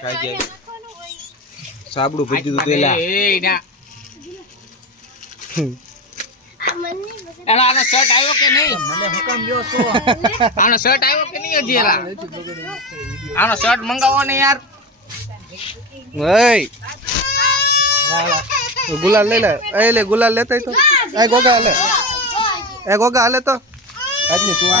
ખાઈ ગયા. સાબડું ભરી દીધું પેલા એલા આનો શર્ટ આવ્યો કે નહીં? મને હુકમ દ્યો છો આનો શર્ટ આવ્યો કે નહીં હજી એલા? આનો શર્ટ મંગાવો ને યાર. એ ગુલાલ લઈ લે. એ લે ગુલાલ લેતા તો. એ ગોગા હાલે. એ ગોગા હાલે તો. આજની તું આ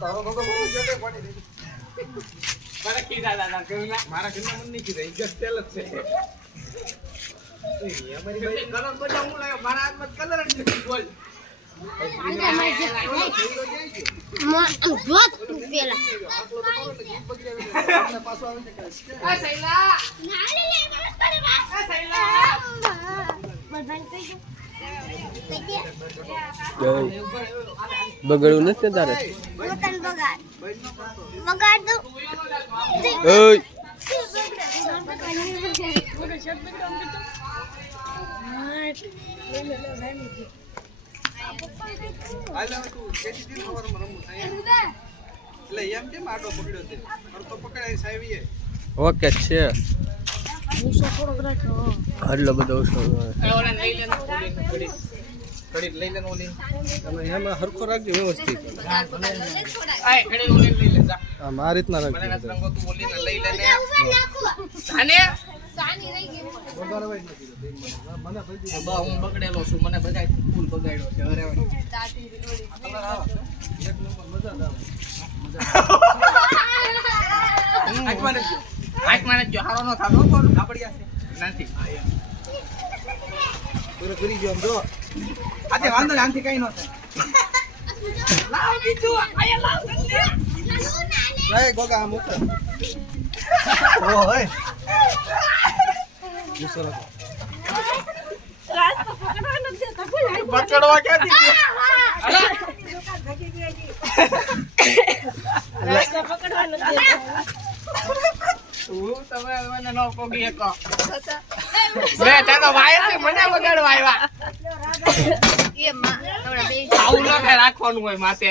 તારો તો પડી મારા ઘરના મન નહીં કીધા ઈ તેલ જ છે. કલર બધા હું લાવ્યો? મારા હાથમાં કલર જ નથી બોલ. બગડ્યું નથી તારે? બગાડ દો રાખ્યો ઓકે છે. આટલો બધો ઓછો ઓલા લઈ લે ને ઓલી. તમે એમાં હરખો રાખજો વ્યવસ્થિત. આય ઘડી ઓલી લઈ લે જા. આ આ રીતના મને રાખજો રંગો તું ઓલી ને લઈ લે ને આને બા હું બગડેલો છું. મને બધા ફૂલ બગાડ્યો છે. અરે એક નંબર મજા આવે. મજા આવે આંખ જ જો. હારો નો થાતો કોણ આપડી આ છે. નથી. પૂરો કરી જો. આતે વાંધો નહીં આમથી કઈ ન થાય. લાય ગોગા આમ ઉપર ઓ હોય. ગુસ્સો રાખો. પકડવા ક્યાંથી હું તમે મને નો પોગી શકો. બે તારો વાયર મને બગાડવા આવ્યા. આવું ના કે રાખવાનું હોય માથે.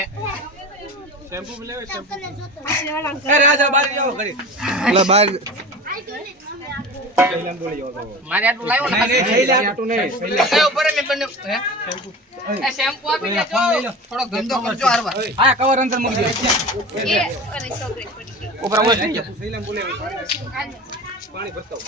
Shampoo લેવે shampoo. એ રાજા બારી જાવ ઘરે. એટલે બાર મારે આટલું લાવ્યો ને નહીં નહીં કયો ઉપર મેં બંને હે? એ શેમ્પુ આપી દેજો. થોડો ધંધો કરજો હારવા. હા કવર અંદર મૂકી દે. ઉપર હોય થઈ બોલે. પાણી ભરતા